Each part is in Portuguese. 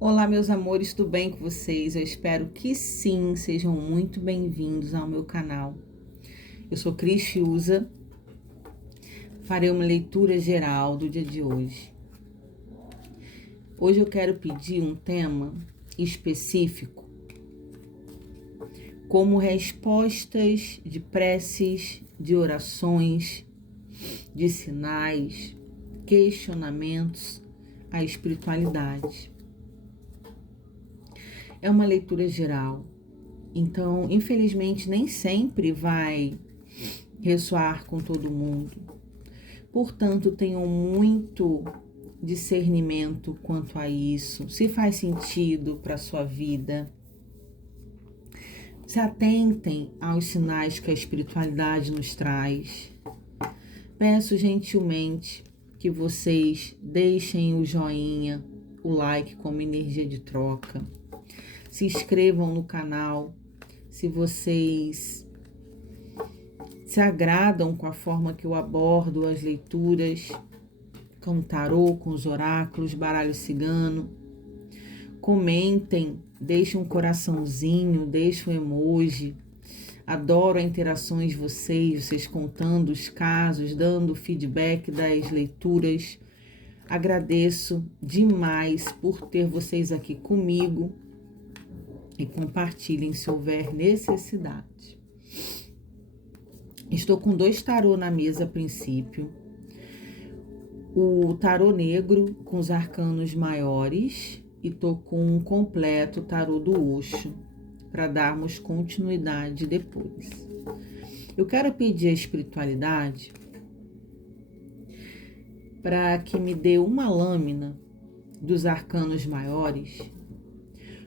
Olá, meus amores, tudo bem com vocês? Eu espero que sim, sejam muito bem-vindos ao meu canal. Eu sou Cris Fiuza, farei uma leitura geral do dia de hoje. Hoje eu quero pedir um tema específico, como respostas de preces, de orações, de sinais, questionamentos à espiritualidade. É uma leitura geral, então, infelizmente, nem sempre vai ressoar com todo mundo. Portanto, tenham muito discernimento quanto a isso, se faz sentido para a sua vida. Se atentem aos sinais que a espiritualidade nos traz. Peço gentilmente que vocês deixem o joinha, o like como energia de troca. Se inscrevam no canal se vocês se agradam com a forma que eu abordo as leituras, com o tarô, com os oráculos, baralho cigano. Comentem, deixem um coraçãozinho, deixem um emoji. Adoro as interações de vocês contando os casos, dando feedback das leituras. Agradeço demais por ter vocês aqui comigo e compartilhem se houver necessidade. Estou com 2 tarô na mesa a princípio. O tarô negro com os arcanos maiores e estou com um completo tarô do Osho para darmos continuidade depois. Eu quero pedir à espiritualidade para que me dê uma lâmina dos arcanos maiores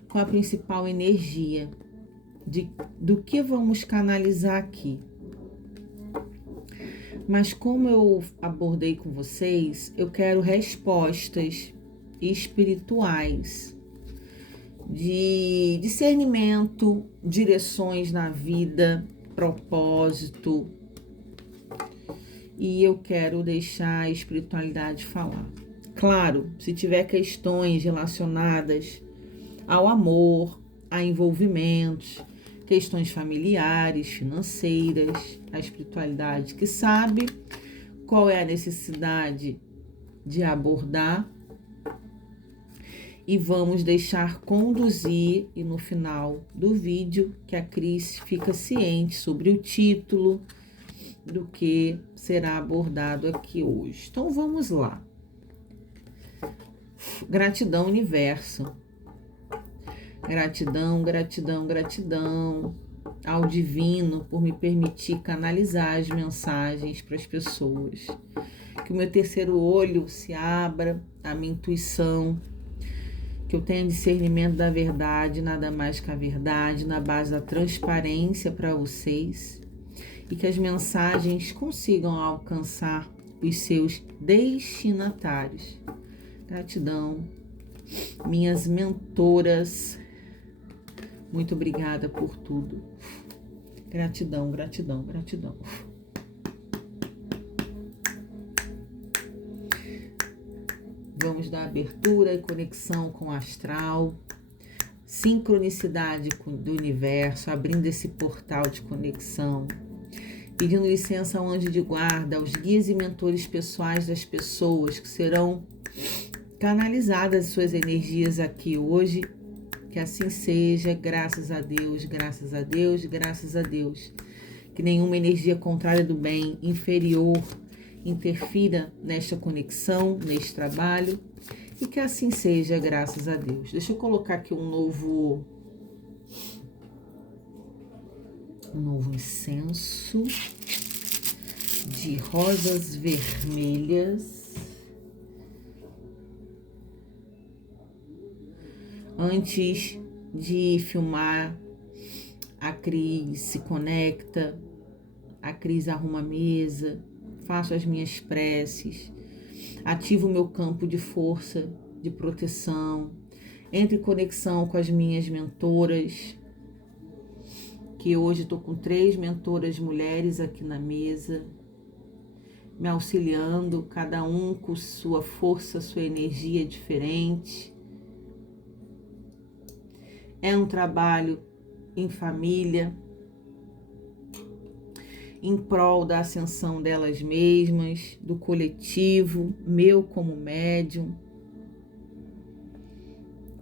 com a principal energia do que vamos canalizar aqui. Mas como eu abordei com vocês, eu quero respostas espirituais, de discernimento, direções na vida, propósito. E eu quero deixar a espiritualidade falar. Claro, se tiver questões relacionadas ao amor, a envolvimentos, questões familiares, financeiras, a espiritualidade que sabe qual é a necessidade de abordar e vamos deixar conduzir, e no final do vídeo que a Cris fica ciente sobre o título do que será abordado aqui hoje. Então vamos lá. Gratidão, universo. Gratidão, gratidão, gratidão ao divino por me permitir canalizar as mensagens para as pessoas. Que o meu terceiro olho se abra, a minha intuição, que eu tenha discernimento da verdade, nada mais que a verdade, na base da transparência para vocês, e que as mensagens consigam alcançar os seus destinatários. Gratidão, minhas mentoras. Muito obrigada por tudo. Gratidão, gratidão, gratidão. Vamos dar abertura e conexão com o astral. Sincronicidade do universo, abrindo esse portal de conexão. Pedindo licença ao anjo de guarda, aos guias e mentores pessoais das pessoas que serão canalizadas suas energias aqui hoje. Que assim seja, graças a Deus, graças a Deus, graças a Deus. Que nenhuma energia contrária do bem, inferior, interfira nesta conexão, neste trabalho. E que assim seja, graças a Deus. Deixa eu colocar aqui um novo incenso de rosas vermelhas. Antes de filmar, a Cris se conecta, a Cris arruma a mesa, faço as minhas preces, ativo o meu campo de força, de proteção, entro em conexão com as minhas mentoras, que hoje estou com 3 mentoras mulheres aqui na mesa, me auxiliando, cada um com sua força, sua energia diferente. É um trabalho em família, em prol da ascensão delas mesmas, do coletivo, meu como médium.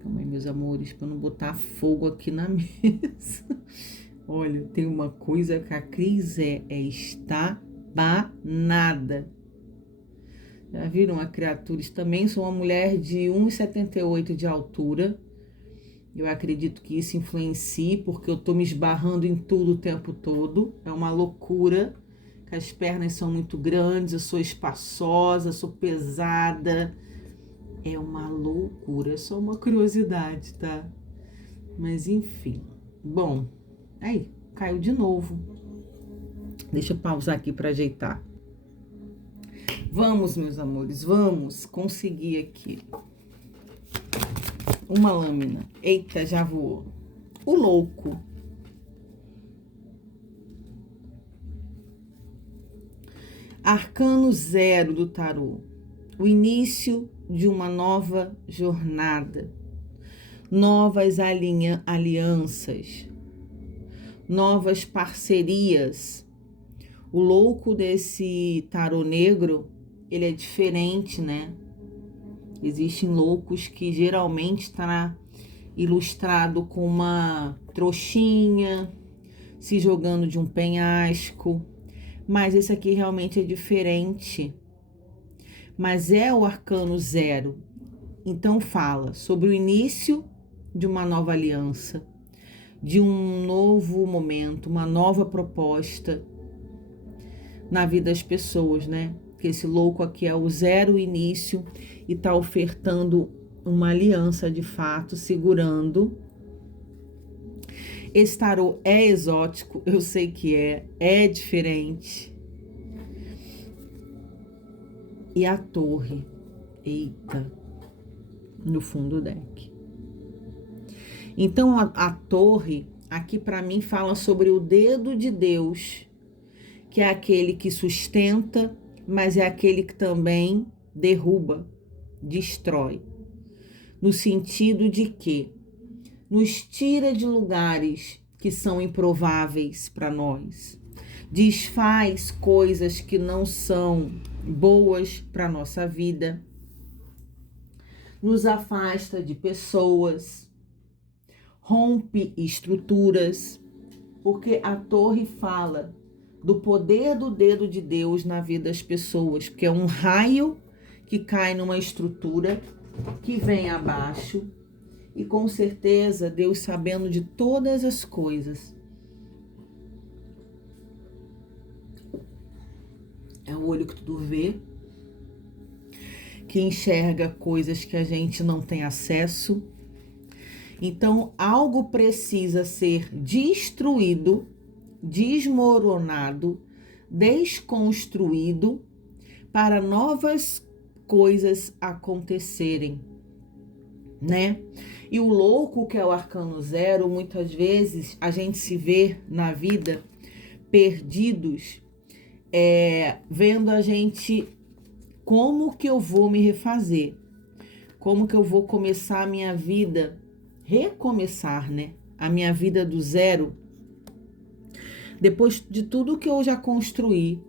Calma aí, meus amores, para não botar fogo aqui na mesa. Olha, tem uma coisa que a Cris estabanada. Já viram a criatura? Também sou uma mulher de 1,78 de altura. Eu acredito que isso influencie, porque eu tô me esbarrando em tudo o tempo todo. É uma loucura, que as pernas são muito grandes, eu sou espaçosa, sou pesada. É uma loucura, é só uma curiosidade, tá? Mas enfim. Bom, aí, caiu de novo. Deixa eu pausar aqui para ajeitar. Vamos, meus amores, vamos conseguir aqui. Uma lâmina. Eita, já voou. O louco. Arcano 0 do tarô. O início de uma nova jornada. Novas alianças. Novas parcerias. O louco desse tarô negro, ele é diferente, né? Existem loucos que geralmente está ilustrado com uma trouxinha, se jogando de um penhasco. Mas esse aqui realmente é diferente. Mas é o arcano 0. Então fala sobre o início de uma nova aliança, de um novo momento, uma nova proposta na vida das pessoas, né? Que esse louco aqui é o 0 início e tá ofertando uma aliança de fato, segurando. Esse tarô é exótico, eu sei que é diferente. E a torre, eita, no fundo do deck. Então a torre aqui para mim fala sobre o dedo de Deus, que é aquele que sustenta, mas é aquele que também derruba, destrói. No sentido de que nos tira de lugares que são improváveis para nós. Desfaz coisas que não são boas para a nossa vida. Nos afasta de pessoas. Rompe estruturas. Porque a torre fala do poder do dedo de Deus na vida das pessoas, porque é um raio que cai numa estrutura que vem abaixo e com certeza Deus, sabendo de todas as coisas, é o olho que tudo vê, que enxerga coisas que a gente não tem acesso. Então algo precisa ser destruído, desmoronado, desconstruído para novas coisas acontecerem, né? E o louco, que é o arcano 0, muitas vezes a gente se vê na vida perdidos, vendo a gente como que eu vou me refazer, como que eu vou começar a minha vida, recomeçar, né? A minha vida do 0. Depois de tudo que eu já construí,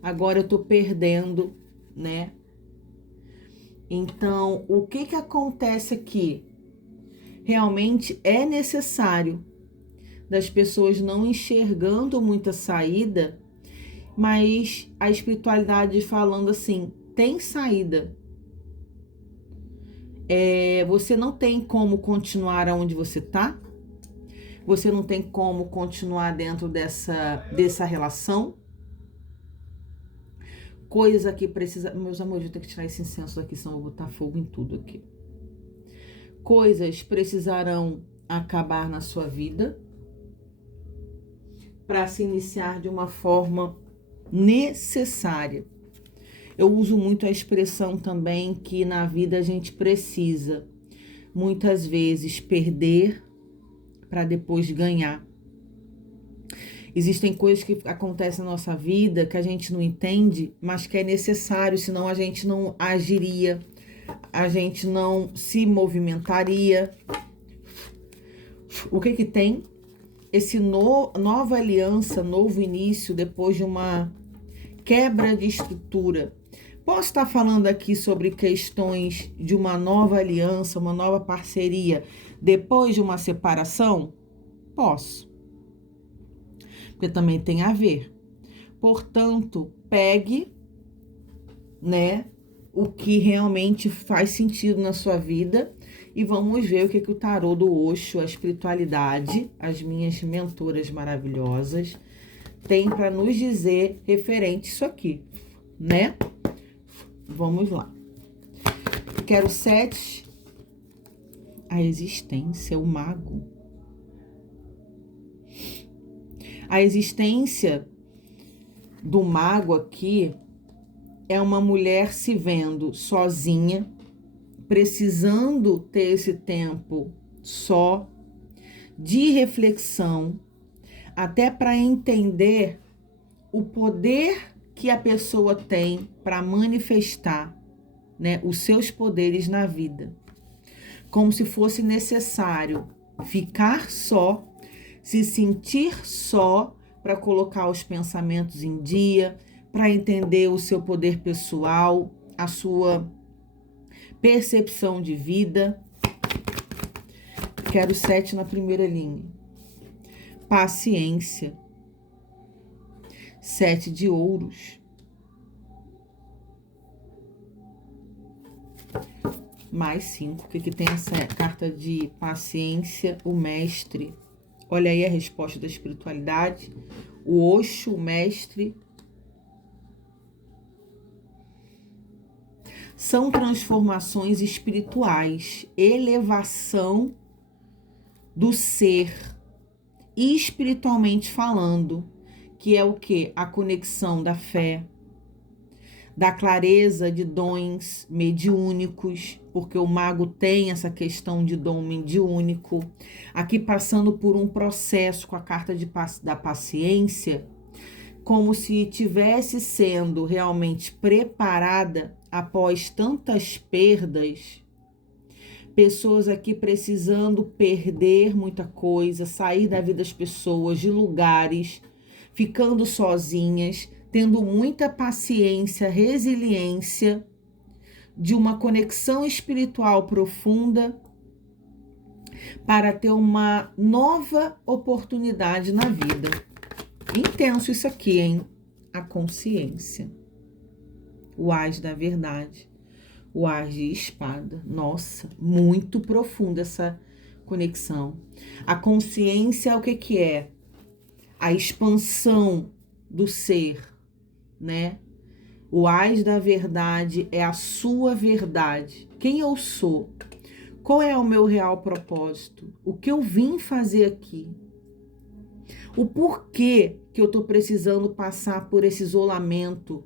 agora eu tô perdendo, né? Então, o que acontece aqui? Realmente é necessário das pessoas não enxergando muita saída, mas a espiritualidade falando assim, tem saída. Você não tem como continuar onde você tá. Você não tem como continuar dentro dessa relação. Coisa que precisa... Meus amores, eu tenho que tirar esse incenso daqui, senão eu vou botar fogo em tudo aqui. Coisas precisarão acabar na sua vida para se iniciar de uma forma necessária. Eu uso muito a expressão também que na vida a gente precisa, muitas vezes, perder para depois ganhar. Existem coisas que acontecem na nossa vida que a gente não entende, mas que é necessário, senão a gente não agiria, a gente não se movimentaria. O que tem? Esse nova aliança, novo início, depois de uma quebra de estrutura. Posso estar falando aqui sobre questões de uma nova aliança, uma nova parceria, depois de uma separação? Posso. Porque também tem a ver. Portanto, pegue, né, o que realmente faz sentido na sua vida e vamos ver o que o tarô do Osho, a espiritualidade, as minhas mentoras maravilhosas, tem para nos dizer referente isso aqui, né? Vamos lá. Quero 7. A existência, o mago. A existência do mago aqui é uma mulher se vendo sozinha, precisando ter esse tempo só de reflexão, até para entender o poder que a pessoa tem para manifestar, né, os seus poderes na vida. Como se fosse necessário ficar só, se sentir só para colocar os pensamentos em dia, para entender o seu poder pessoal, a sua percepção de vida. Quero 7 na primeira linha. Paciência. 7 de ouros. Mais 5. O que tem essa carta de paciência? O mestre. Olha aí a resposta da espiritualidade. O Osho, o mestre. São transformações espirituais, elevação do ser, espiritualmente falando, que é o quê? A conexão da fé, da clareza de dons mediúnicos, porque o mago tem essa questão de dom mediúnico. Aqui passando por um processo com a carta da paciência, como se tivesse sendo realmente preparada após tantas perdas, pessoas aqui precisando perder muita coisa, sair da vida das pessoas, de lugares, ficando sozinhas, tendo muita paciência, resiliência, de uma conexão espiritual profunda para ter uma nova oportunidade na vida. Intenso isso aqui, hein? A consciência. O As da verdade. O As de espada. Nossa, muito profunda essa conexão. A consciência, o que é? A expansão do ser, né? O As da verdade é a sua verdade. Quem eu sou? Qual é o meu real propósito? O que eu vim fazer aqui? O porquê que eu tô precisando passar por esse isolamento?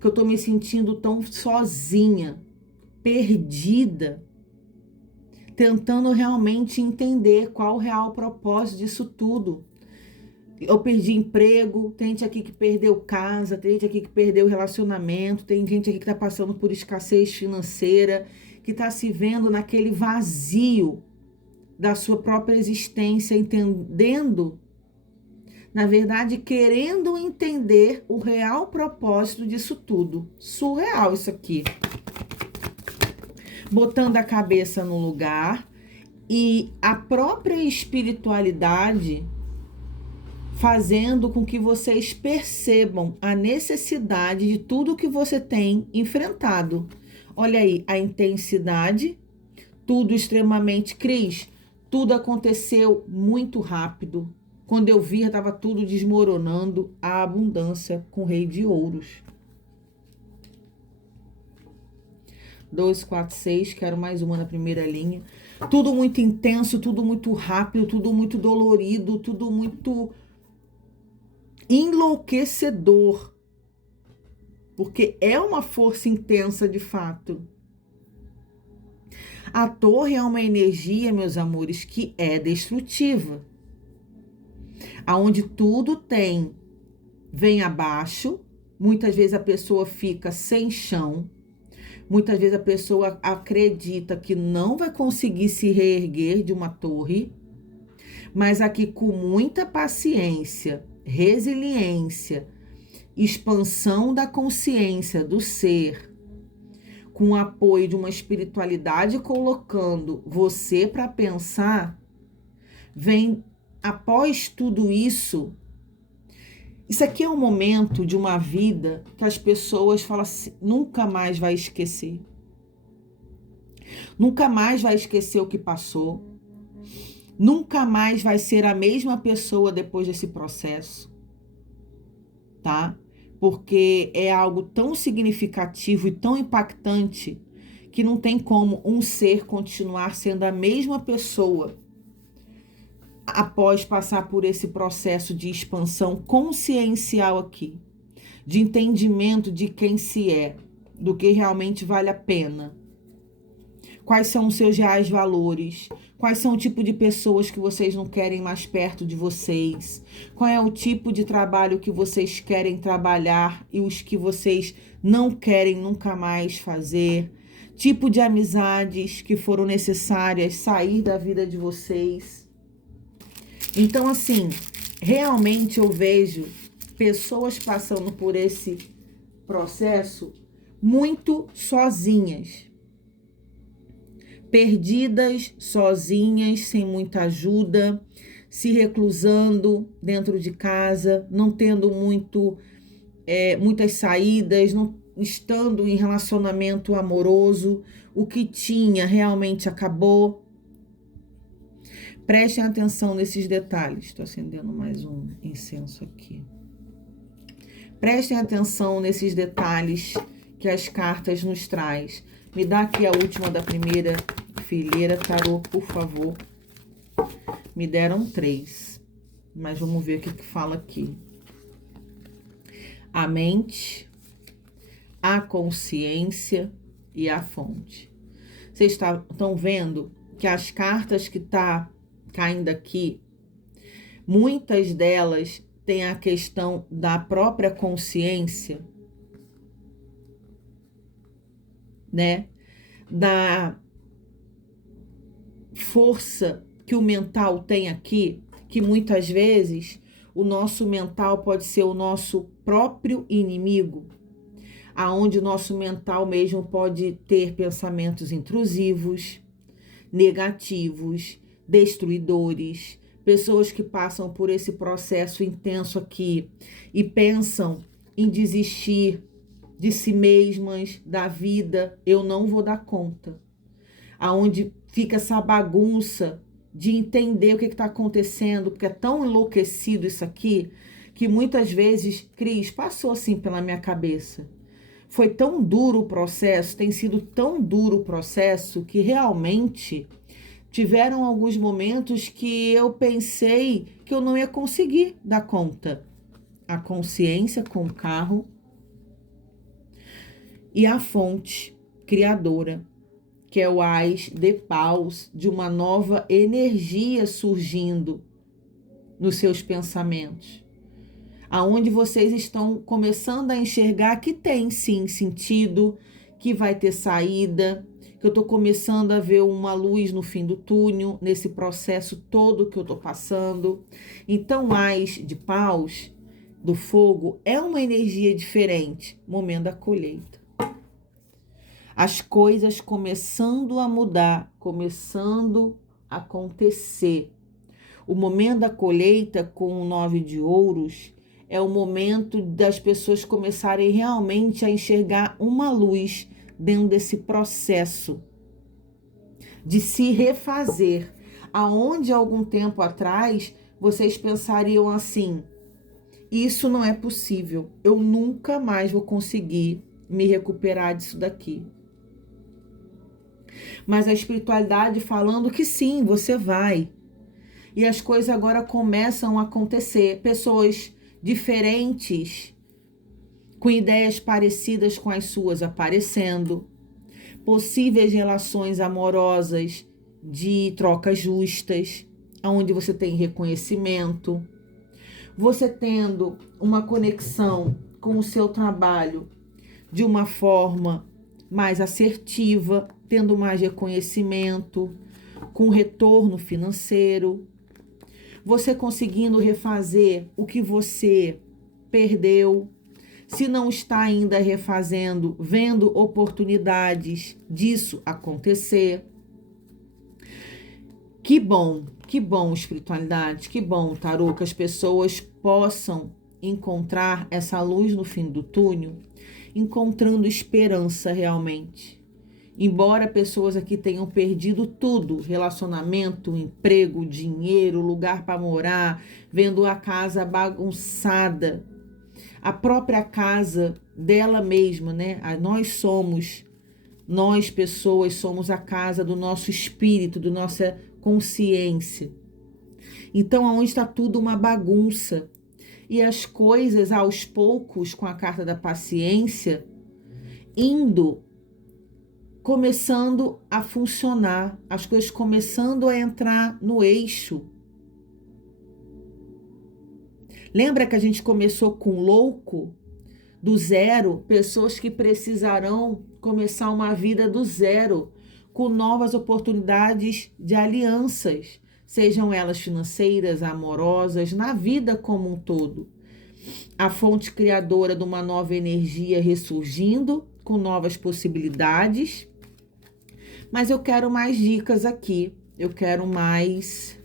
Que eu tô me sentindo tão sozinha, perdida, tentando realmente entender qual o real propósito disso tudo. Eu perdi emprego, tem gente aqui que perdeu casa, tem gente aqui que perdeu relacionamento, tem gente aqui que está passando por escassez financeira, que está se vendo naquele vazio da sua própria existência, entendendo, na verdade, querendo entender o real propósito disso tudo. Surreal isso aqui. Botando a cabeça no lugar e a própria espiritualidade fazendo com que vocês percebam a necessidade de tudo que você tem enfrentado. Olha aí, a intensidade, tudo extremamente, Cris, tudo aconteceu muito rápido. Quando eu vi, estava tudo desmoronando. A abundância com o Rei de Ouros. 2, 4, 6, quero mais uma na primeira linha. Tudo muito intenso, tudo muito rápido, tudo muito dolorido, tudo muito enlouquecedor. Porque é uma força intensa de fato. A torre é uma energia, meus amores, que é destrutiva. Aonde tudo vem abaixo, muitas vezes a pessoa fica sem chão, muitas vezes a pessoa acredita que não vai conseguir se reerguer de uma torre, Mas aqui com muita paciência, resiliência, expansão da consciência do ser, com o apoio de uma espiritualidade colocando você para pensar, vem após tudo isso. Isso aqui é um momento de uma vida que as pessoas falam assim, nunca mais vai esquecer. Nunca mais vai esquecer o que passou. Nunca mais vai ser a mesma pessoa depois desse processo, tá? Porque é algo tão significativo e tão impactante que não tem como um ser continuar sendo a mesma pessoa após passar por esse processo de expansão consciencial aqui, de entendimento de quem se é, do que realmente vale a pena. Quais são os seus reais valores? Quais são o tipo de pessoas que vocês não querem mais perto de vocês? Qual é o tipo de trabalho que vocês querem trabalhar e os que vocês não querem nunca mais fazer? Tipo de amizades que foram necessárias sair da vida de vocês? Então, assim, realmente eu vejo pessoas passando por esse processo muito sozinhas. Perdidas, sozinhas, sem muita ajuda, se reclusando dentro de casa, não tendo muitas saídas, não estando em relacionamento amoroso, o que tinha realmente acabou. Prestem atenção nesses detalhes. Estou acendendo mais um incenso aqui. Prestem atenção nesses detalhes que as cartas nos traz. Me dá aqui a última da primeira fileira, tarô, por favor. Me deram 3, mas vamos ver o que fala aqui. A mente, a consciência e a fonte. Vocês estão vendo que as cartas que tá caindo aqui, muitas delas têm a questão da própria consciência, né? Da força que o mental tem aqui, que muitas vezes o nosso mental pode ser o nosso próprio inimigo, aonde o nosso mental mesmo pode ter pensamentos intrusivos, negativos, destruidores, pessoas que passam por esse processo intenso aqui e pensam em desistir de si mesmas, da vida, eu não vou dar conta. Aonde fica essa bagunça de entender o que está acontecendo, porque é tão enlouquecido isso aqui, que muitas vezes, Cris, passou assim pela minha cabeça. Foi tão duro o processo, tem sido tão duro o processo, que realmente tiveram alguns momentos que eu pensei que eu não ia conseguir dar conta. A consciência com o carro e a fonte criadora, que é o Ás de Paus, de uma nova energia surgindo nos seus pensamentos. Aonde vocês estão começando a enxergar que tem sim sentido, que vai ter saída, que eu estou começando a ver uma luz no fim do túnel, nesse processo todo que eu estou passando. Então, Ás de Paus, do fogo, é uma energia diferente, momento da colheita. As coisas começando a mudar, começando a acontecer. O momento da colheita com o 9 de ouros é o momento das pessoas começarem realmente a enxergar uma luz dentro desse processo de se refazer. Aonde algum tempo atrás vocês pensariam assim, isso não é possível, eu nunca mais vou conseguir me recuperar disso daqui. Mas a espiritualidade falando que sim, você vai. E as coisas agora começam a acontecer. Pessoas diferentes, com ideias parecidas com as suas aparecendo. Possíveis relações amorosas de trocas justas, onde você tem reconhecimento. Você tendo uma conexão com o seu trabalho de uma forma mais assertiva, tendo mais reconhecimento, com retorno financeiro. você conseguindo refazer o que você perdeu, se não está ainda refazendo, vendo oportunidades disso acontecer. Que bom, espiritualidade, que bom, tarô, que as pessoas possam encontrar essa luz no fim do túnel, encontrando esperança realmente. Embora pessoas aqui tenham perdido tudo, relacionamento, emprego, dinheiro, lugar para morar, vendo a casa bagunçada, a própria casa dela mesma, né? Nós pessoas somos a casa do nosso espírito, da nossa consciência. Então, aonde está tudo uma bagunça. E as coisas, aos poucos, com a carta da paciência, começando a funcionar, as coisas começando a entrar no eixo. Lembra que a gente começou com louco? Do zero, pessoas que precisarão começar uma vida do zero, com novas oportunidades de alianças, sejam elas financeiras, amorosas, na vida como um todo. A fonte criadora de uma nova energia ressurgindo, com novas possibilidades. Mas eu quero mais dicas aqui, eu quero mais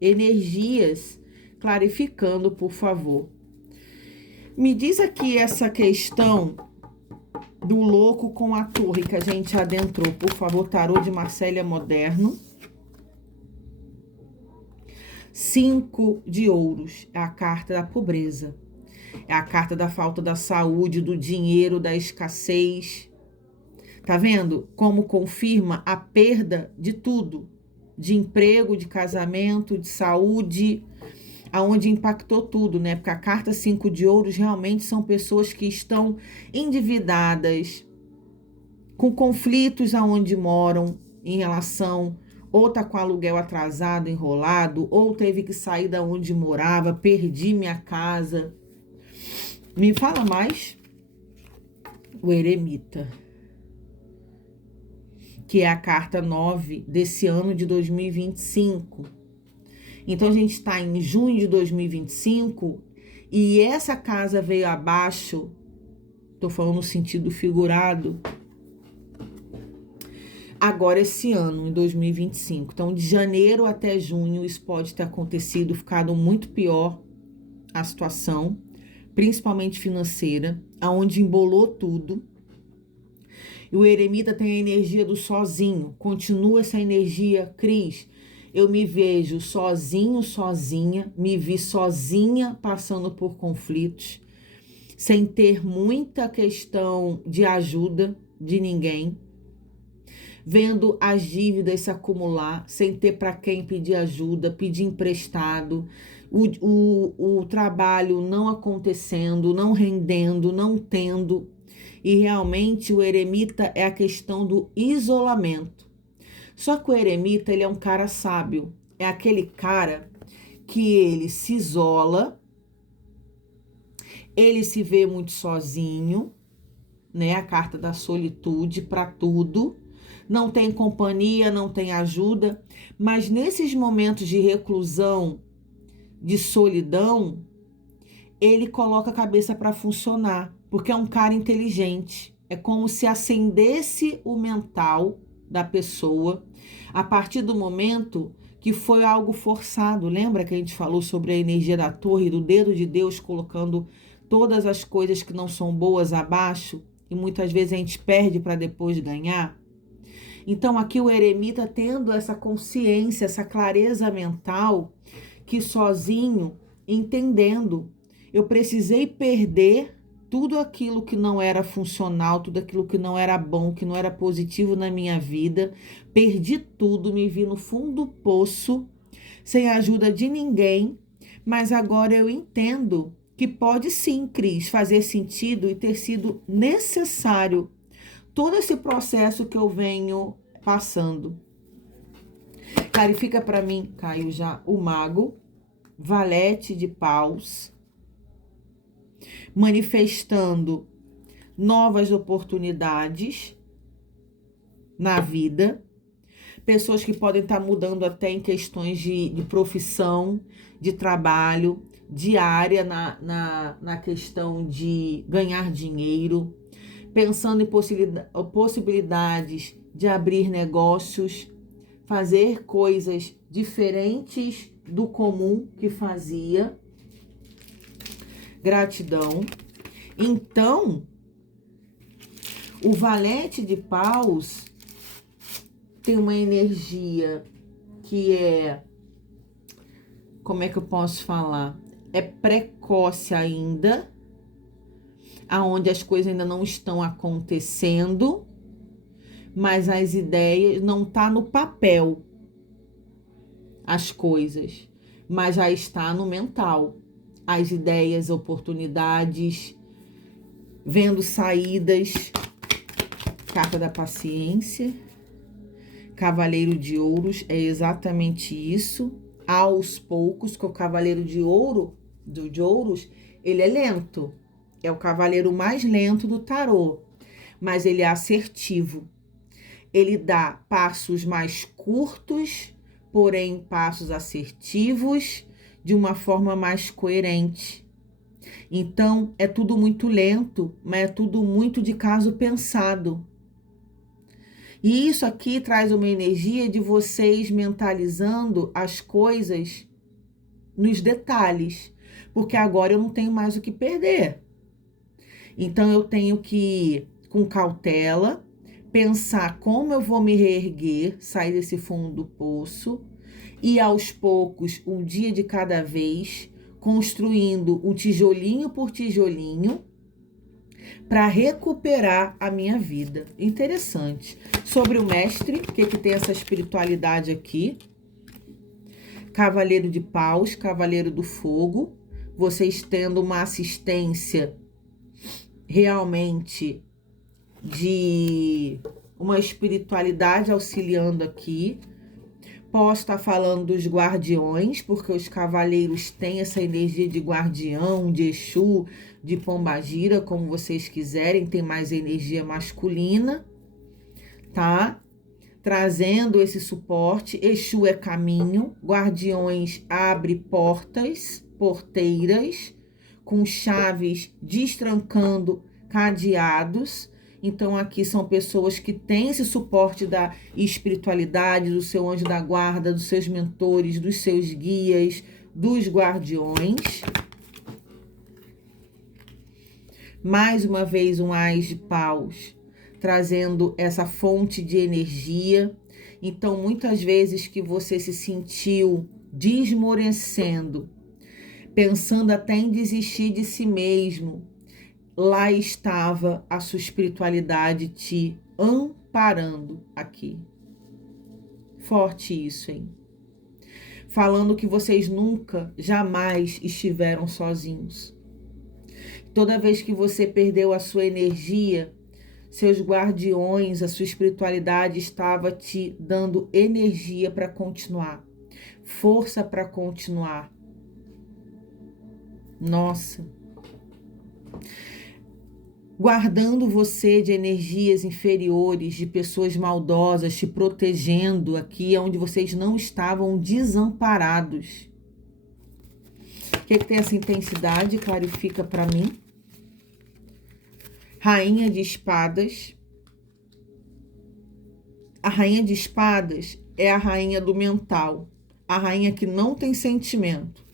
energias clarificando, por favor. Me diz aqui essa questão do louco com a torre que a gente adentrou, por favor, tarô de Marcélia Moderno. 5 de ouros, é a carta da pobreza. É a carta da falta da saúde, do dinheiro, da escassez. Tá vendo como confirma a perda de tudo? De emprego, de casamento, de saúde, aonde impactou tudo, né? Porque a carta 5 de ouros realmente são pessoas que estão endividadas, com conflitos aonde moram em relação, ou tá com aluguel atrasado, enrolado, ou teve que sair da onde morava, perdi minha casa. Me fala mais. O eremita, que é a carta 9 desse ano de 2025. Então, a gente está em junho de 2025 e essa casa veio abaixo, estou falando no sentido figurado, agora esse ano, em 2025. Então, de janeiro até junho, isso pode ter acontecido, ficado muito pior a situação, principalmente financeira, aonde embolou tudo. E o eremita tem a energia do sozinho, continua essa energia, Cris. Eu me vejo sozinho, sozinha, me vi sozinha passando por conflitos, sem ter muita questão de ajuda de ninguém, vendo as dívidas se acumular, sem ter para quem pedir ajuda, pedir emprestado, o trabalho não acontecendo, não rendendo, não tendo. E realmente o eremita é a questão do isolamento. Só que o eremita, ele é um cara sábio. É aquele cara que ele se isola, ele se vê muito sozinho, né? A carta da solitude para tudo. Não tem companhia, não tem ajuda. Mas nesses momentos de reclusão, de solidão, ele coloca a cabeça para funcionar, porque é um cara inteligente. É como se acendesse o mental da pessoa a partir do momento que foi algo forçado. Lembra que a gente falou sobre a energia da torre, do dedo de Deus colocando todas as coisas que não são boas abaixo e muitas vezes a gente perde para depois ganhar? Então aqui o eremita tendo essa consciência, essa clareza mental, que sozinho, entendendo, eu precisei perder tudo aquilo que não era funcional, tudo aquilo que não era bom, que não era positivo na minha vida. Perdi tudo, me vi no fundo do poço, sem a ajuda de ninguém. Mas agora eu entendo que pode sim, Cris, fazer sentido e ter sido necessário todo esse processo que eu venho passando. Clarifica para mim, caiu já o mago, valete de paus, manifestando novas oportunidades na vida, pessoas que podem estar mudando até em questões de profissão, de trabalho, de área na questão de ganhar dinheiro, pensando em possibilidades de abrir negócios, fazer coisas diferentes do comum que fazia. Gratidão. Então, o valete de paus tem uma energia que é, como é que eu posso falar? É precoce ainda, aonde as coisas ainda não estão acontecendo, mas as ideias não tá no papel, as coisas, mas já está no mental. As ideias, oportunidades, vendo saídas. Carta da paciência. Cavaleiro de ouros, é exatamente isso. Aos poucos, que o cavaleiro de ouros, ele é lento. É o cavaleiro mais lento do tarô, mas ele é assertivo. Ele dá passos mais curtos, porém passos assertivos, de uma forma mais coerente. Então, é tudo muito lento, mas é tudo muito de caso pensado. E isso aqui traz uma energia de vocês mentalizando as coisas nos detalhes, porque agora eu não tenho mais o que perder. Então eu tenho que, com cautela, pensar como eu vou me reerguer, sair desse fundo do poço, e aos poucos, um dia de cada vez, construindo um tijolinho por tijolinho, para recuperar a minha vida. Interessante. Sobre o mestre, o que tem essa espiritualidade aqui? Cavaleiro de paus, cavaleiro do fogo. Vocês tendo uma assistência realmente de uma espiritualidade auxiliando aqui. Posso estar falando dos guardiões, porque os cavaleiros têm essa energia de guardião, de Exu, de Pombagira, como vocês quiserem, tem mais energia masculina, tá? Trazendo esse suporte. Exu é caminho, guardiões abre portas, porteiras, com chaves destrancando cadeados. Então, aqui são pessoas que têm esse suporte da espiritualidade, do seu anjo da guarda, dos seus mentores, dos seus guias, dos guardiões. Mais uma vez, um ás de paus, trazendo essa fonte de energia. Então, muitas vezes que você se sentiu desmorecendo, pensando até em desistir de si mesmo, lá estava a sua espiritualidade te amparando aqui. Forte isso, hein? Falando que vocês nunca, jamais estiveram sozinhos. Toda vez que você perdeu a sua energia, seus guardiões, a sua espiritualidade estava te dando energia para continuar. Força para continuar. Nossa. Guardando você de energias inferiores, de pessoas maldosas, te protegendo aqui onde vocês não estavam desamparados. O que tem essa intensidade? Clarifica para mim. Rainha de espadas. A rainha de espadas é a rainha do mental. A rainha que não tem sentimento.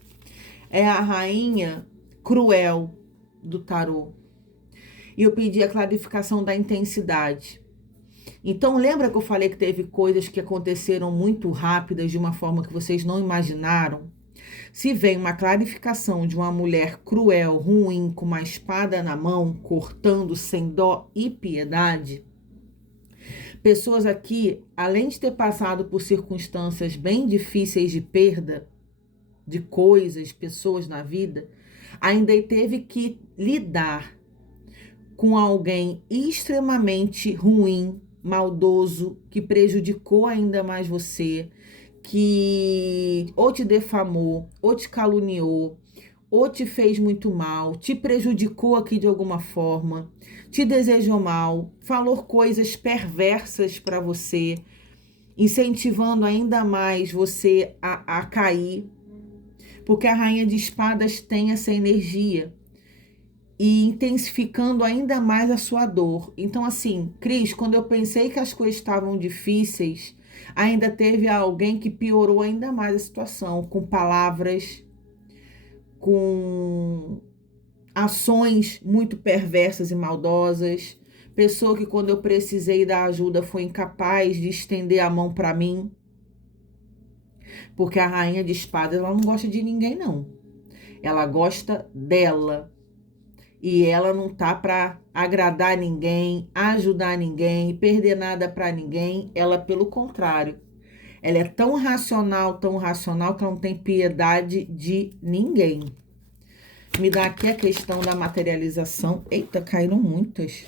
É a rainha cruel do tarô. E eu pedi a clarificação da intensidade. Então, lembra que eu falei que teve coisas que aconteceram muito rápidas, de uma forma que vocês não imaginaram? Se vem uma clarificação de uma mulher cruel, ruim, com uma espada na mão, cortando sem dó e piedade, pessoas aqui, além de ter passado por circunstâncias bem difíceis de perda de coisas, pessoas na vida, ainda teve que lidar com alguém extremamente ruim, maldoso, que prejudicou ainda mais você, que ou te defamou, ou te caluniou, ou te fez muito mal, te prejudicou aqui de alguma forma, te desejou mal, falou coisas perversas para você. incentivando ainda mais você a cair, porque a Rainha de Espadas tem essa energia e intensificando ainda mais a sua dor. Então, assim, Cris, quando eu pensei que as coisas estavam difíceis, ainda teve alguém que piorou ainda mais a situação, com palavras, com ações muito perversas e maldosas. Pessoa que, quando eu precisei da ajuda, foi incapaz de estender a mão para mim. Porque a Rainha de Espadas, ela não gosta de ninguém, não. Ela gosta dela. E ela não tá para agradar ninguém, ajudar ninguém, perder nada para ninguém. Ela, pelo contrário, ela é tão racional que ela não tem piedade de ninguém. Me dá aqui a questão da materialização. Eita, caíram muitas.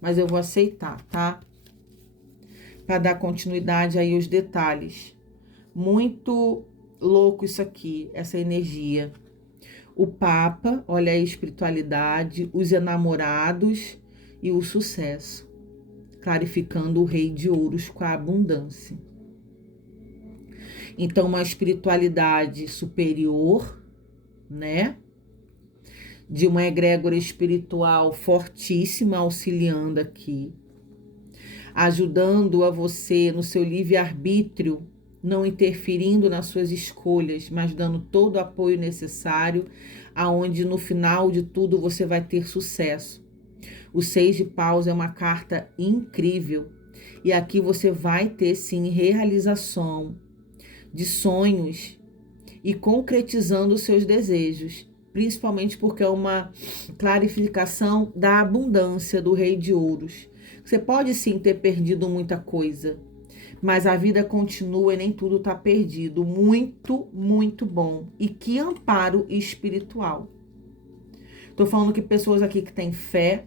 Mas eu vou aceitar, tá? Para dar continuidade aí aos detalhes. Muito louco isso aqui, essa energia. O Papa, olha a espiritualidade, os enamorados e o sucesso. Clarificando o Rei de Ouros com a abundância. Então, uma espiritualidade superior, né? De uma egrégora espiritual fortíssima auxiliando aqui. Ajudando a você no seu livre-arbítrio, não interferindo nas suas escolhas, mas dando todo o apoio necessário, aonde no final de tudo você vai ter sucesso. O 6 de Paus é uma carta incrível e aqui você vai ter sim realização de sonhos e concretizando os seus desejos, principalmente porque é uma clarificação da abundância do Rei de Ouros. Você pode sim ter perdido muita coisa, mas a vida continua e nem tudo está perdido. Muito, muito bom. E que amparo espiritual. Estou falando que pessoas aqui que têm fé,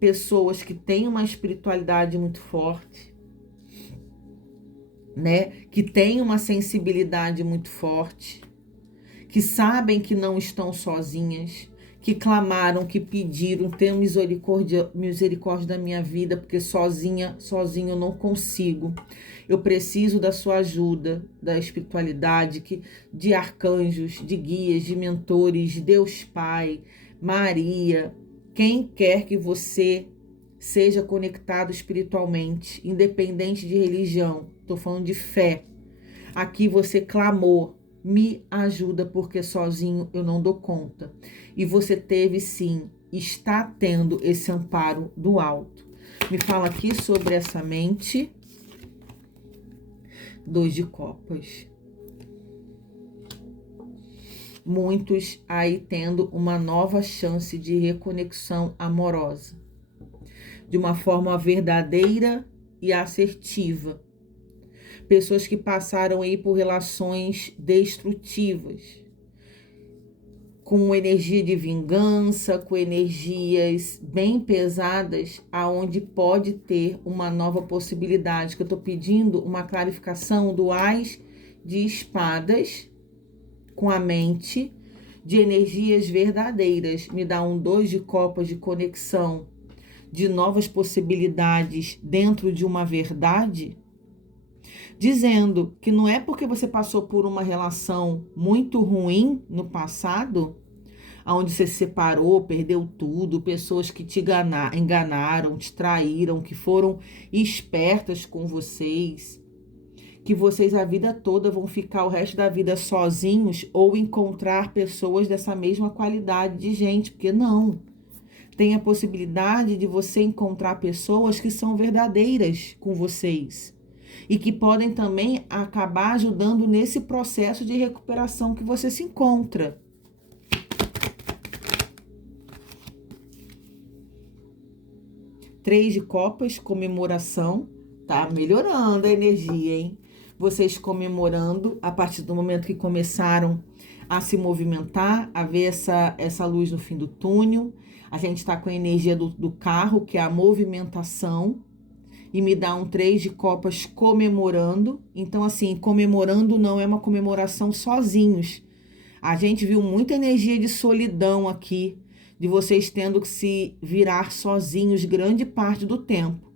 pessoas que têm uma espiritualidade muito forte, né? Que têm uma sensibilidade muito forte, que sabem que não estão sozinhas, que clamaram, que pediram, tenham misericórdia da minha vida, porque sozinho eu não consigo. Eu preciso da sua ajuda, da espiritualidade, de arcanjos, de guias, de mentores, de Deus Pai, Maria, quem quer que você seja conectado espiritualmente, independente de religião, estou falando de fé. Aqui você clamou, me ajuda porque sozinho eu não dou conta. E você teve sim, está tendo esse amparo do alto. Me fala aqui sobre essa mente. 2 de copas. Muitos aí tendo uma nova chance de reconexão amorosa. De uma forma verdadeira e assertiva. Pessoas que passaram aí por relações destrutivas, com energia de vingança, com energias bem pesadas, aonde pode ter uma nova possibilidade, que eu estou pedindo uma clarificação do Ás de Espadas com a mente, de energias verdadeiras. Me dá um 2 de copas de conexão, de novas possibilidades dentro de uma verdade, dizendo que não é porque você passou por uma relação muito ruim no passado, onde você se separou, perdeu tudo, pessoas que te enganaram, te traíram, que foram espertas com vocês, que vocês a vida toda vão ficar o resto da vida sozinhos ou encontrar pessoas dessa mesma qualidade de gente, porque não. Tem a possibilidade de você encontrar pessoas que são verdadeiras com vocês e que podem também acabar ajudando nesse processo de recuperação que você se encontra. Três de copas, comemoração. Tá melhorando a energia, hein? Vocês comemorando a partir do momento que começaram a se movimentar, a ver essa luz no fim do túnel. A gente está com a energia do carro, que é a movimentação. E me dá um 3 de copas comemorando. Então, assim, comemorando não é uma comemoração sozinhos. A gente viu muita energia de solidão aqui, de vocês tendo que se virar sozinhos grande parte do tempo.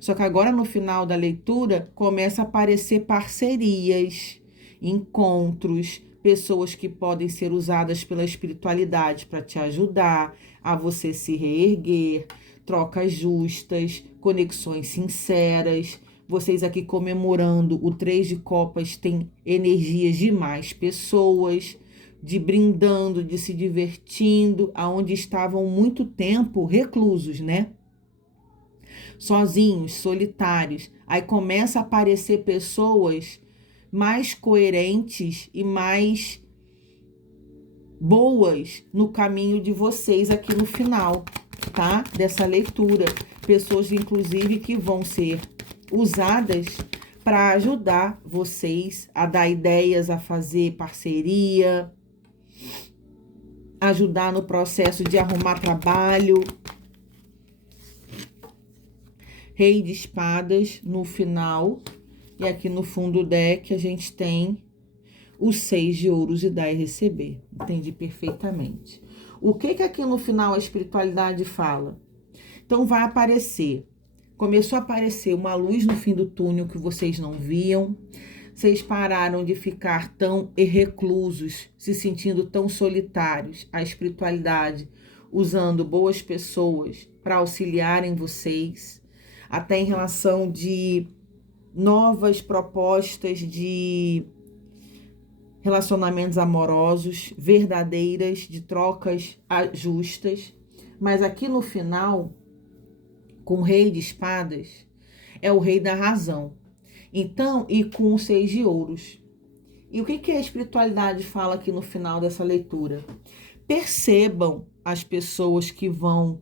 Só que agora no final da leitura começa a aparecer parcerias, encontros, pessoas que podem ser usadas pela espiritualidade para te ajudar a você se reerguer, trocas justas, conexões sinceras. Vocês aqui comemorando o 3 de copas tem energias de mais pessoas, de brindando, de se divertindo, aonde estavam muito tempo reclusos, né? Sozinhos, solitários. Aí começa a aparecer pessoas mais coerentes e mais boas no caminho de vocês aqui no final, tá? Dessa leitura. Pessoas, inclusive, que vão ser usadas para ajudar vocês a dar ideias, a fazer parceria, ajudar no processo de arrumar trabalho. Rei de espadas no final. E aqui no fundo do deck a gente tem os 6 de ouros e dar e receber. Entendi perfeitamente. O que aqui no final a espiritualidade fala? Então vai aparecer. Começou a aparecer uma luz no fim do túnel que vocês não viam. Vocês pararam de ficar tão reclusos, se sentindo tão solitários. A espiritualidade usando boas pessoas para auxiliarem vocês. Até em relação de novas propostas de relacionamentos amorosos, verdadeiras, de trocas justas. Mas aqui no final, com o rei de espadas, é o rei da razão. Então, e com o 6 de ouros. E o que a espiritualidade fala aqui no final dessa leitura? Percebam as pessoas que vão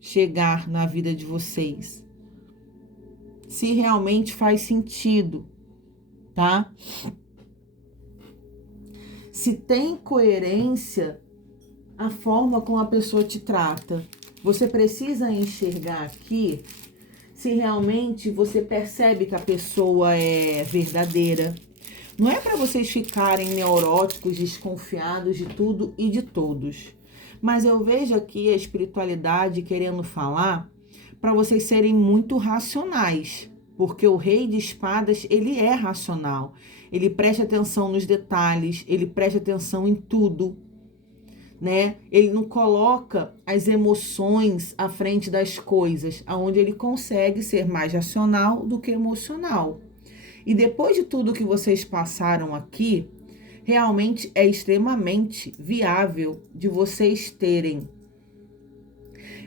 chegar na vida de vocês. Se realmente faz sentido, tá? Se tem coerência a forma como a pessoa te trata. Você precisa enxergar aqui se realmente você percebe que a pessoa é verdadeira. Não é para vocês ficarem neuróticos, desconfiados de tudo e de todos. Mas eu vejo aqui a espiritualidade querendo falar para vocês serem muito racionais. Porque o rei de espadas, ele é racional. Ele presta atenção nos detalhes, ele presta atenção em tudo, né? Ele não coloca as emoções à frente das coisas, aonde ele consegue ser mais racional do que emocional. E depois de tudo que vocês passaram aqui, realmente é extremamente viável de vocês terem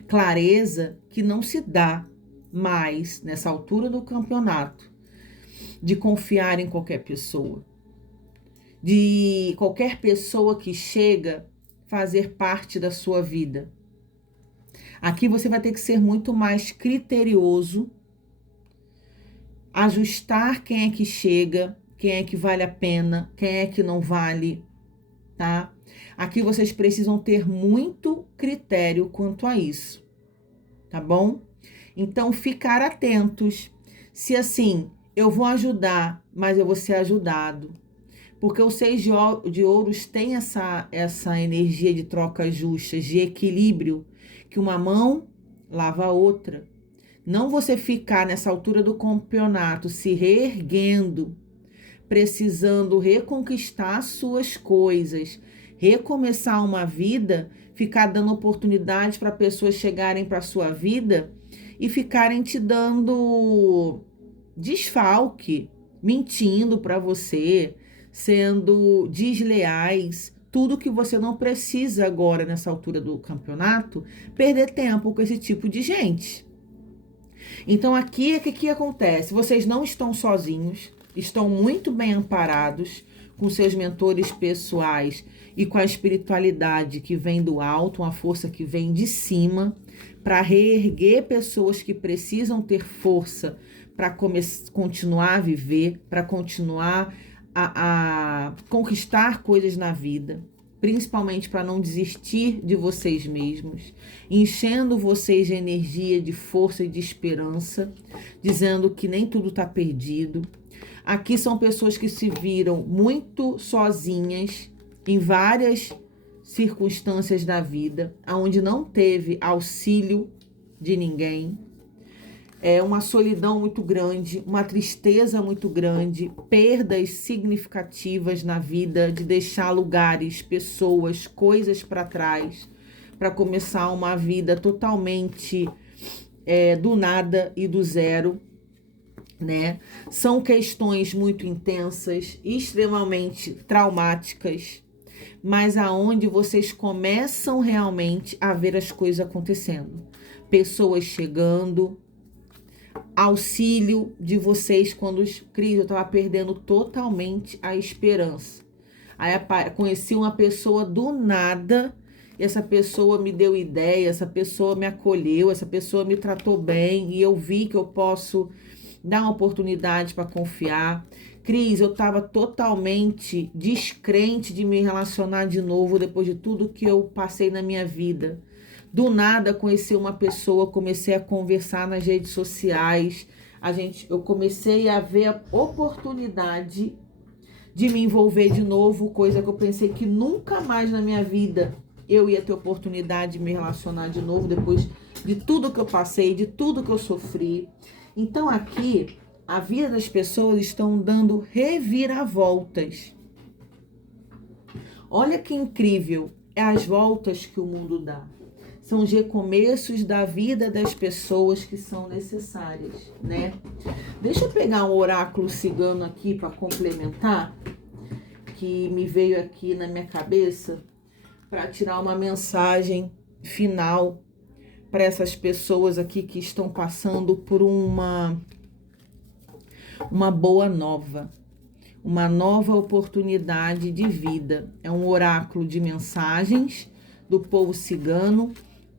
clareza que não se dá mais nessa altura do campeonato de confiar em qualquer pessoa, de qualquer pessoa que chega fazer parte da sua vida. Aqui você vai ter que ser muito mais criterioso, ajustar quem é que chega, quem é que vale a pena, quem é que não vale, tá? Aqui vocês precisam ter muito critério quanto a isso, tá bom? Então, ficar atentos. Se assim, eu vou ajudar, mas eu vou ser ajudado. Porque o 6 de ouros tem essa energia de trocas justas, de equilíbrio, que uma mão lava a outra. Não você ficar nessa altura do campeonato se reerguendo, precisando reconquistar suas coisas, recomeçar uma vida, ficar dando oportunidade para pessoas chegarem para a sua vida e ficarem te dando desfalque, mentindo para você, sendo desleais, tudo que você não precisa agora nessa altura do campeonato, perder tempo com esse tipo de gente. Então aqui, o que acontece? Vocês não estão sozinhos, estão muito bem amparados com seus mentores pessoais e com a espiritualidade que vem do alto, uma força que vem de cima, para reerguer pessoas que precisam ter força para continuar a viver, para continuar a conquistar coisas na vida, principalmente para não desistir de vocês mesmos, enchendo vocês de energia, de força e de esperança, dizendo que nem tudo está perdido. Aqui são pessoas que se viram muito sozinhas em várias circunstâncias da vida, onde não teve auxílio de ninguém. uma solidão muito grande, uma tristeza muito grande, perdas significativas na vida, de deixar lugares, pessoas, coisas para trás, para começar uma vida totalmente do nada e do zero, né? São questões muito intensas, extremamente traumáticas, mas aonde vocês começam realmente a ver as coisas acontecendo. Pessoas chegando, auxílio de vocês quando Cris, eu estava perdendo totalmente a esperança. Aí conheci uma pessoa do nada, e essa pessoa me deu ideia, essa pessoa me acolheu, essa pessoa me tratou bem, e eu vi que eu posso dar uma oportunidade para confiar. Cris, eu estava totalmente descrente de me relacionar de novo depois de tudo que eu passei na minha vida. Do nada conheci uma pessoa, comecei a conversar nas redes sociais. Eu comecei a ver a oportunidade de me envolver de novo, coisa que eu pensei que nunca mais na minha vida eu ia ter oportunidade de me relacionar de novo depois de tudo que eu passei, de tudo que eu sofri. Então aqui a vida das pessoas estão dando reviravoltas. Olha que incrível, é as voltas que o mundo dá. São os recomeços da vida das pessoas que são necessárias, né? Deixa eu pegar um oráculo cigano aqui para complementar, que me veio aqui na minha cabeça, para tirar uma mensagem final para essas pessoas aqui que estão passando por uma boa nova. Uma nova oportunidade de vida. É um oráculo de mensagens do povo cigano.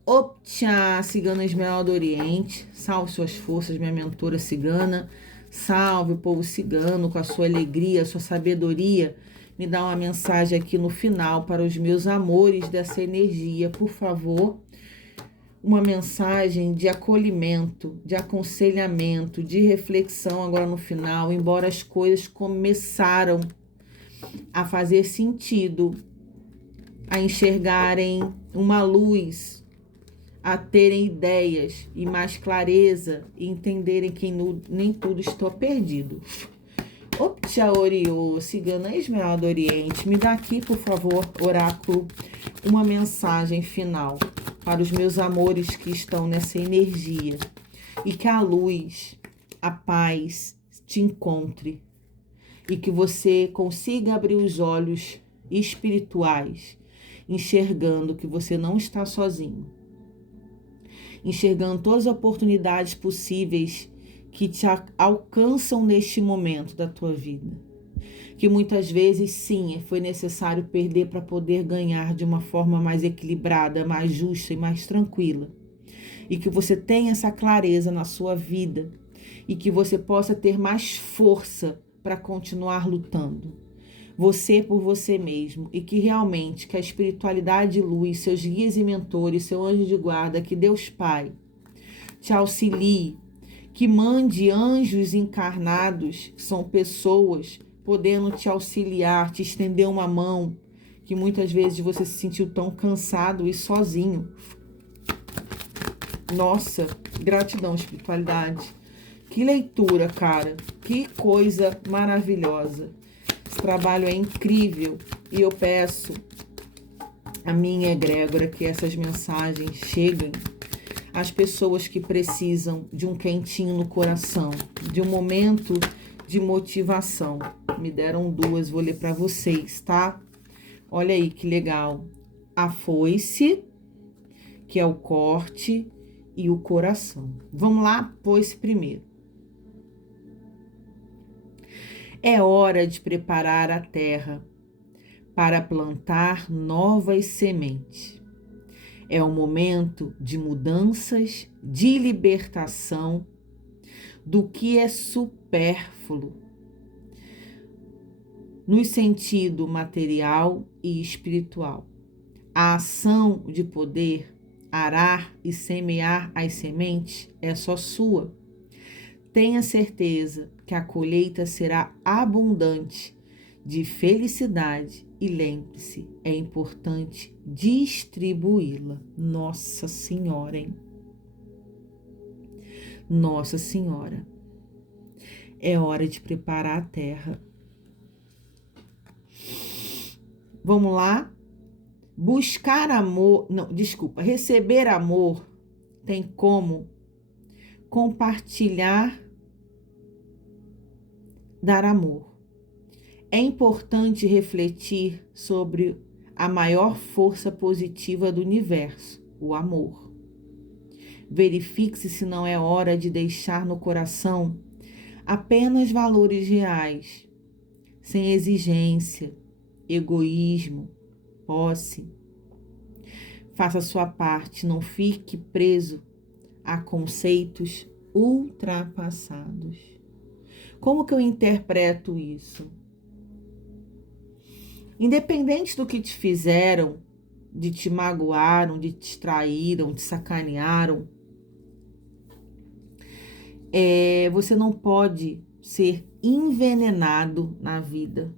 Optcha, cigana Esmeralda Oriente, salve suas forças, minha mentora cigana. Salve o povo cigano com a sua alegria, a sua sabedoria. Me dá uma mensagem aqui no final para os meus amores dessa energia, por favor. Uma mensagem de acolhimento, de aconselhamento, de reflexão agora no final, embora as coisas começaram a fazer sentido, a enxergarem uma luz, a terem ideias e mais clareza e entenderem que nem tudo está perdido. Optcha Oriô, cigana Esmeralda Oriente, me dá aqui, por favor, oráculo, uma mensagem final para os meus amores que estão nessa energia, e que a luz, a paz te encontre, e que você consiga abrir os olhos espirituais, enxergando que você não está sozinho, enxergando todas as oportunidades possíveis que te alcançam neste momento da tua vida. Que muitas vezes, sim, foi necessário perder para poder ganhar de uma forma mais equilibrada, mais justa e mais tranquila. E que você tenha essa clareza na sua vida e que você possa ter mais força para continuar lutando. Você por você mesmo, e que realmente que a espiritualidade de luz, seus guias e mentores, seu anjo de guarda, que Deus Pai te auxilie, que mande anjos encarnados, que são pessoas podendo te auxiliar, te estender uma mão, que muitas vezes você se sentiu tão cansado e sozinho. Nossa, gratidão, espiritualidade. Que leitura, cara. Que coisa maravilhosa. Esse trabalho é incrível e eu peço a minha egrégora que essas mensagens cheguem às pessoas que precisam de um quentinho no coração, de um momento de motivação. Me deram duas, vou ler para vocês, tá? Olha aí que legal. A foice, que é o corte, e o coração. Vamos lá, foice primeiro. É hora de preparar a terra para plantar novas sementes. É um momento de mudanças, de libertação do que é supérfluo, no sentido material e espiritual. A ação de poder arar e semear as sementes é só sua. Tenha certeza que a colheita será abundante de felicidade e lembre-se, é importante distribuí-la. Nossa Senhora, hein? Nossa Senhora, é hora de preparar a terra. Vamos lá? Buscar amor, não, desculpa, receber amor tem como compartilhar, dar amor. É importante refletir sobre a maior força positiva do universo, o amor. Verifique-se se não é hora de deixar no coração apenas valores reais, sem exigência, egoísmo, posse. Faça a sua parte, não fique preso a conceitos ultrapassados. Como que eu interpreto isso? Independente do que te fizeram, de te magoaram, de te traíram, te sacanearam, você não pode ser envenenado na vida,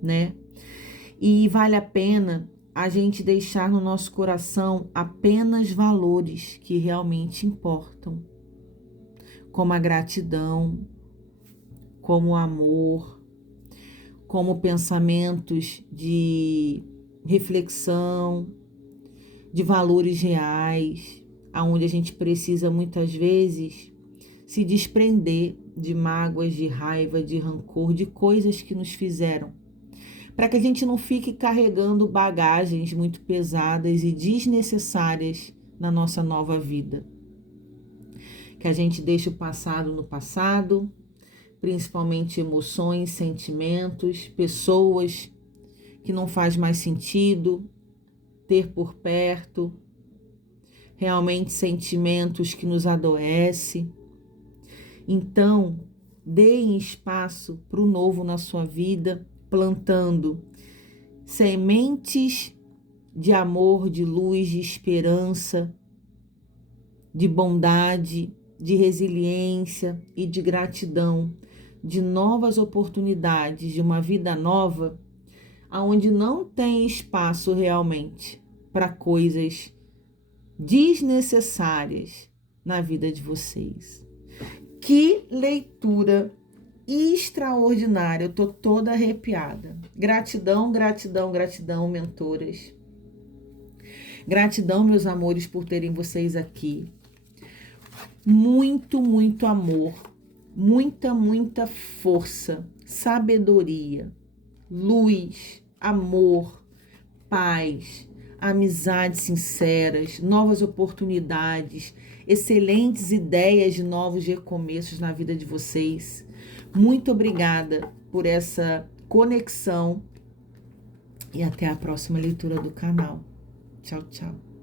né? E vale a pena a gente deixar no nosso coração apenas valores que realmente importam, como a gratidão, como o amor, como pensamentos de reflexão, de valores reais, aonde a gente precisa muitas vezes se desprender de mágoas, de raiva, de rancor, de coisas que nos fizeram, para que a gente não fique carregando bagagens muito pesadas e desnecessárias na nossa nova vida. Que a gente deixe o passado no passado, principalmente emoções, sentimentos, pessoas que não faz mais sentido ter por perto, realmente sentimentos que nos adoecem. Então, deem espaço para o novo na sua vida, plantando sementes de amor, de luz, de esperança, de bondade, de resiliência e de gratidão, de novas oportunidades, de uma vida nova, onde não tem espaço realmente para coisas desnecessárias na vida de vocês. Que leitura extraordinária, eu tô toda arrepiada. Gratidão, gratidão, gratidão, mentoras. Gratidão, meus amores, por terem vocês aqui. Muito, muito amor, muita, muita força, sabedoria, luz, amor, paz, amizades sinceras, novas oportunidades, excelentes ideias de novos recomeços na vida de vocês. Muito obrigada por essa conexão e até a próxima leitura do canal. Tchau, tchau.